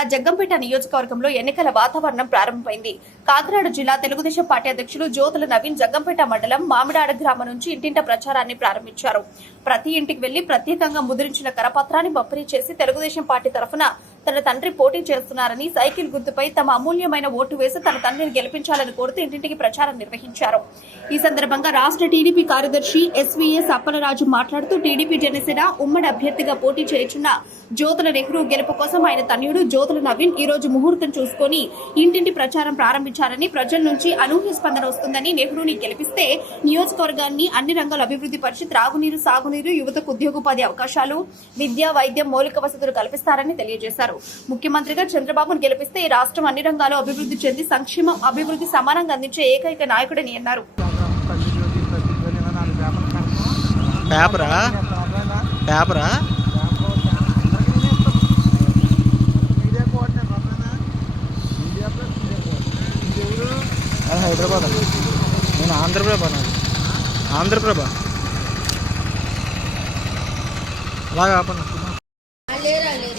జిల్లా జగ్గంపేట నియోజకవర్గంలో ఎన్నికల వాతావరణం ప్రారంభమైంది. కాకినాడ జిల్లా తెలుగుదేశం పార్టీ అధ్యక్షులు జ్యోతుల నవీన్ జగ్గంపేట మండలం మామిడాడ గ్రామం నుంచి ఇంటింట ప్రచారాన్ని ప్రారంభించారు. ప్రతి ఇంటికి వెళ్ళి ప్రత్యేకంగా ముద్రించిన కరపత్రాన్ని పంపిణీ చేసి తెలుగుదేశం పార్టీ తరఫున తన తండ్రి పోటీ చేస్తున్నారని సైకిల్ గుర్తుపై తమ అమూల్యమైన ఓటు వేసి తన తండ్రిని గెలిపించాలని కోరుతూ ఇంటింటికి ప్రచారం నిర్వహించారు. ఈ సందర్భంగా రాష్ట్ర టీడీపీ కార్యదర్శి ఎస్వీఎస్ అప్పలరాజు మాట్లాడుతూ టీడీపీ జనసేన ఉమ్మడి అభ్యర్థిగా పోటీ చేయుచున్న జ్యోతుల నెహ్రూ గెలుపు కోసం ఆయన తనయుడు జ్యోతుల నవీన్ ఈ రోజు ముహూర్తం చూసుకొని ఇంటింటి ప్రచారం ప్రారంభించారని ప్రజల నుంచి అనూహ్య స్పందన వస్తుందని నెహ్రూని గెలిపిస్తే నియోజకవర్గాన్ని అన్ని రంగాల అభివృద్ధి పరిచి త్రాగునీరు సాగునీరు యువతకు ఉద్యోగోపాధి అవకాశాలు విద్య వైద్యం మౌలిక వసతులు కల్పిస్తారని తెలియజేశారు. ముఖ్యమంత్రిగా చంద్రబాబును గెలిపిస్తే ఈ రాష్ట్రం అన్ని రంగాల్లో అభివృద్ధి చెంది సంక్షేమం అభివృద్ధి సమానంగా అందించే ఏకైక నాయకుడని అన్నారు. పేపరా? పేపరా? హైదరాబాద్ నేను ఆంధ్రప్రభ నాది ఆంధ్రప్రభ. అలాగా ఆపండి.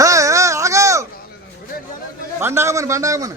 ఏయ్, ఏయ్, ఆగు! బండాగమని బండాగమని.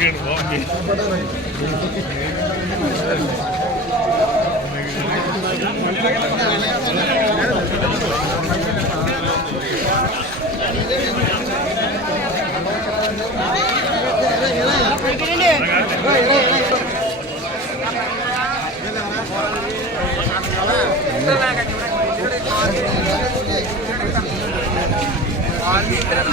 ಟಿಕೆಟ್ ಹೋಗಿ ಆಲ್ಮೀಟರ್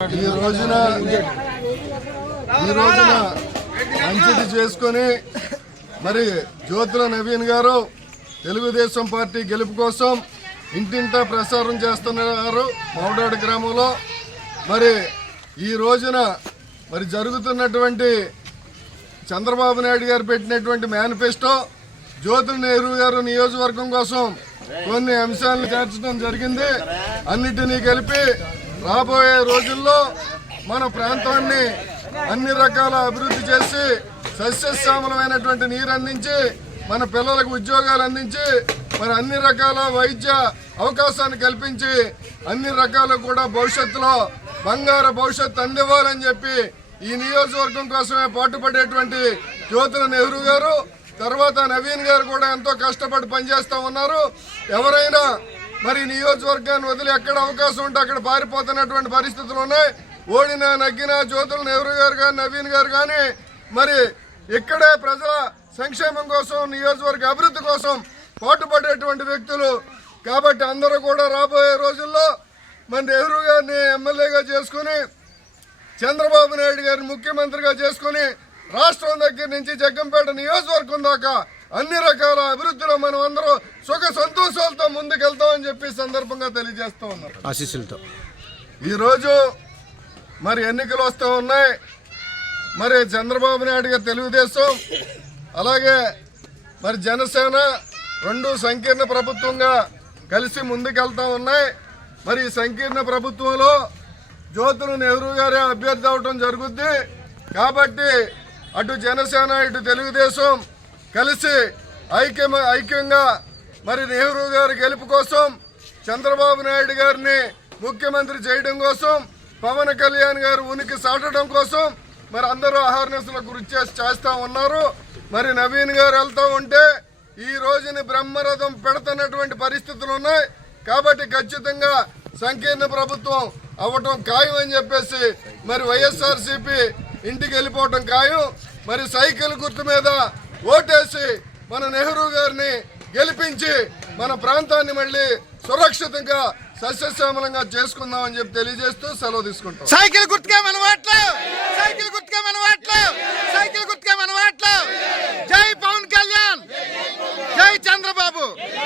ఈ రోజున ఈ రోజున మంచిది చేసుకొని మరి జ్యోతుల నవీన్ గారు తెలుగుదేశం పార్టీ గెలుపు కోసం ఇంటింటా ప్రచారం చేస్తున్నారు మౌడాడు గ్రామంలో. మరి ఈ రోజున మరి జరుగుతున్నటువంటి చంద్రబాబు నాయుడు గారు పెట్టినటువంటి మేనిఫెస్టో జ్యోతుల నెహ్రూ గారు నియోజకవర్గం కోసం కొన్ని అంశాలను చేర్చడం జరిగింది. అన్నిటినీ కలిపి రాబోయే రోజుల్లో మన ప్రాంతాన్ని అన్ని రకాల అభివృద్ధి చేసి సస్యశ్యామలమైనటువంటి నీరు అందించి మన పిల్లలకు ఉద్యోగాలు అందించి మరి అన్ని రకాల వైద్య అవకాశాన్ని కల్పించి అన్ని రకాలు కూడా భవిష్యత్తులో బంగారు భవిష్యత్తు అందివ్వాలని చెప్పి ఈ నియోజకవర్గం కోసమే పాటుపడేటువంటి జ్యోతుల నెహ్రూ గారు తర్వాత నవీన్ గారు కూడా ఎంతో కష్టపడి పనిచేస్తూ ఉన్నారు. ఎవరైనా మరి నియోజకవర్గాన్ని వదిలి ఎక్కడ అవకాశం ఉంటే అక్కడ పారిపోతున్నటువంటి పరిస్థితులు ఉన్నాయి. ఓడిన నగ్గిన జ్యోతుల నెహ్రూ గారు కానీ నవీన్ గారు కానీ మరి ఇక్కడే ప్రజల సంక్షేమం కోసం నియోజకవర్గ అభివృద్ధి కోసం పాటుపడేటువంటి వ్యక్తులు. కాబట్టి అందరూ కూడా రాబోయే రోజుల్లో మరి నెహ్రూ గారిని ఎమ్మెల్యేగా చేసుకుని చంద్రబాబు నాయుడు గారిని ముఖ్యమంత్రిగా చేసుకుని రాష్ట్రం దగ్గర నుంచి జగ్గంపేట నియోజకవర్గం దాకా అన్ని రకాల అభివృద్ధిలో మనం అందరం సుఖ సంతోషాలతో ముందుకెళ్తామని చెప్పి సందర్భంగా తెలియజేస్తూ ఉన్నారు ఆశీస్సులతో. ఈరోజు మరి ఎన్నికలు వస్తూ ఉన్నాయి. మరి చంద్రబాబు నాయుడు గారు తెలుగుదేశం అలాగే మరి జనసేన రెండు సంకీర్ణ ప్రభుత్వంగా కలిసి ముందుకెళ్తా ఉన్నాయి. మరి ఈ సంకీర్ణ ప్రభుత్వంలో జ్యోతులు నెహ్రూ గారే అభ్యర్థి అవటం జరుగుద్ది. కాబట్టి అటు జనసేన ఇటు తెలుగుదేశం కలిసి ఐక్యం ఐక్యంగా మరి నెహ్రూ గారి గెలుపు కోసం చంద్రబాబు నాయుడు గారిని ముఖ్యమంత్రి చేయడం కోసం పవన్ కళ్యాణ్ గారు ఉనికి సాటడం కోసం మరి అందరూ అహర్నెస్ల గురి చేసి చేస్తా ఉన్నారు. మరి నవీన్ గారు వెళ్తూ ఉంటే ఈ రోజుని బ్రహ్మరథం పెడుతున్నటువంటి పరిస్థితులు ఉన్నాయి. కాబట్టి ఖచ్చితంగా సంకీర్ణ ప్రభుత్వం అవ్వటం ఖాయం అని చెప్పేసి మరి వైఎస్ఆర్ ఇంటికి వెళ్ళిపోవటం ఖాయం. మరి సైకిల్ గుర్తు మీద ఓటేసి మన నెహ్రూ గారిని గెలిపించి మన ప్రాంతాన్ని మళ్ళీ సురక్షితంగా సస్యశ్యామలంగా చేసుకుందామని చెప్పి తెలియజేస్తూ సెలవు తీసుకుంటాం. సైకిల్ గుర్తుగా మన వాట్లు సైకిల్ గుర్తుగా మన వాట్లు సైకిల్ గుర్తుగా మన వాట్లు జై